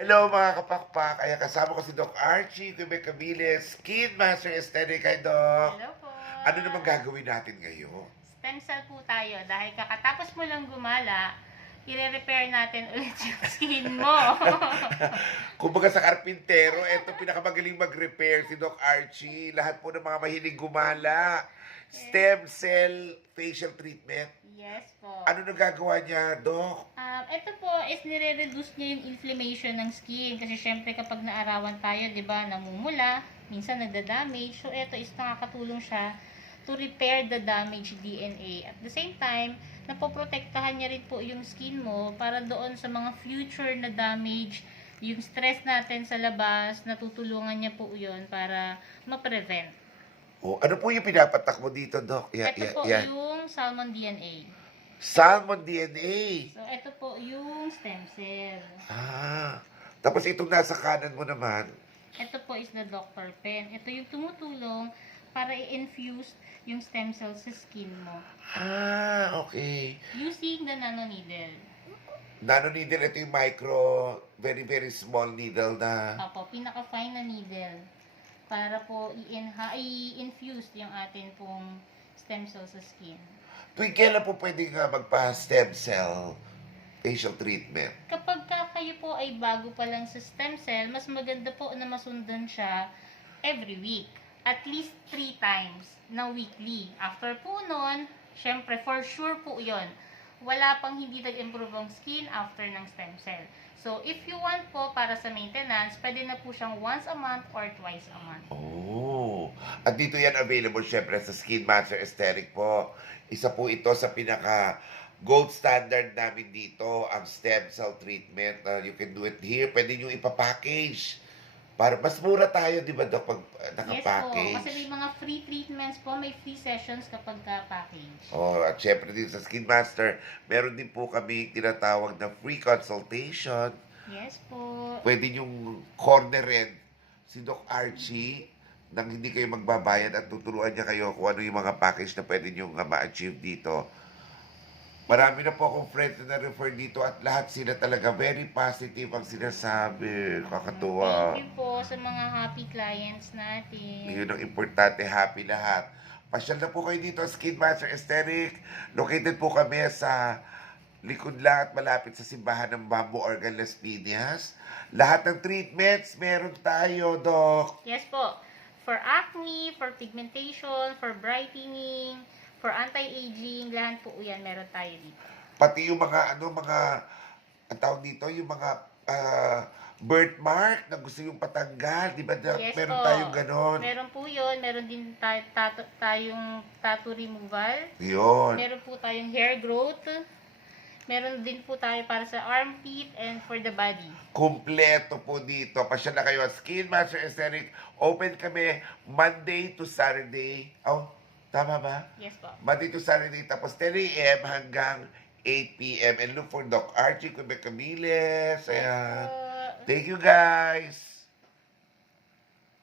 Hello mga kapakpak, ayan kasama ko si Doc Archie Camiles, Skin Master Aesthetic. Hi Doc! Hello po. Ano naman gagawin natin ngayon? Stem cell po tayo dahil kakatapos mo lang gumala, i-repair natin ulit yung skin mo. Kumbaga sa karpintero, eto pinakamagaling mag-repair si Doc Archie. Lahat po ng mga mahilig gumala. Stem cell facial treatment. Yes po. Ano na gagawa niya, Doc? Ito po is nire-reduce niya yung inflammation ng skin kasi syempre kapag naarawan tayo, 'di ba, namumula, minsan nagda-damage. So ito is nakakatulong siya to repair the damaged DNA. At the same time, napoprotektahan niya rin po yung skin mo para doon sa mga future na damage, yung stress natin sa labas, natutulungan niya po yun para ma-prevent. Oh, ano po yung pinapatak mo dito, Doc? Ito po yung salmon DNA. Salmon DNA. So, ito po yung stem cell. Tapos itong nasa kanan mo naman. Ito po is the Dr. Pen. Ito yung tumutulong para i-infuse yung stem cells sa skin mo. Okay. Using the nano needle. Nano needle, ito yung micro, very, very small needle na... Opo, pinaka-fine na needle. Para po i-infuse yung atin pong stem cells sa skin. Tuwing kailan po pwede nga magpa-stem cell facial treatment? Kapag kayo po ay bago pa lang sa stem cell, mas maganda po na masundan siya every week. At least 3 times na weekly. After po nun, syempre for sure po yon, wala pang hindi nag-improve ang skin after ng stem cell. So, if you want po para sa maintenance, pwede na po siyang once a month or twice a month. Oh. At dito yan available syempre sa Skin Master Aesthetic po. Isa po ito sa pinaka gold standard namin dito, ang stem cell treatment. You can do it here. Pwede nyo ipapackage. Para mas mura tayo, di ba, Dok, pag nakapackage? Yes po, kasi may mga free treatments po, may free sessions kapag ka-package. Oh, at syempre din sa Skin Master, meron din po kami tinatawag na free consultation. Yes po. Pwede nyong cornerin si Doc Archie nang hindi kayo magbabayad at tuturuan niya kayo kung ano yung mga package na pwede nyong ma-achieve dito. Marami na po akong friends na na-refer dito at lahat sila talaga very positive ang sinasabi. Kakatuwa. Thank you po sa mga happy clients natin. Yun ang importante, happy lahat. Pasyal na po kayo dito, Skin Master Aesthetic. Located po kami sa likod lang at malapit sa simbahan ng Bamboo Organ Las Piñas. Lahat ng treatments, meron tayo, Doc. Yes po. For acne, for pigmentation, for brightening, for anti-aging, lahat po yan meron tayo dito. Pati yung mga, ang tawag dito, yung mga birthmark na gusto yung patanggal. Di ba, Yes meron po. tayong ganon? Meron po yun. Meron din tayong tattoo removal. Yun. Meron po tayong hair growth. Meron din po tayo para sa armpit and for the body. Kumpleto po dito. Pasya na kayo. Skin Master Aesthetic. Open kami Monday to Saturday. Oh, tama ba? Yes po. Monday to Saturday. Tapos 10 a.m. hanggang 8 p.m. And look for Doc Archie Camiles. Ayan. Thank you, guys.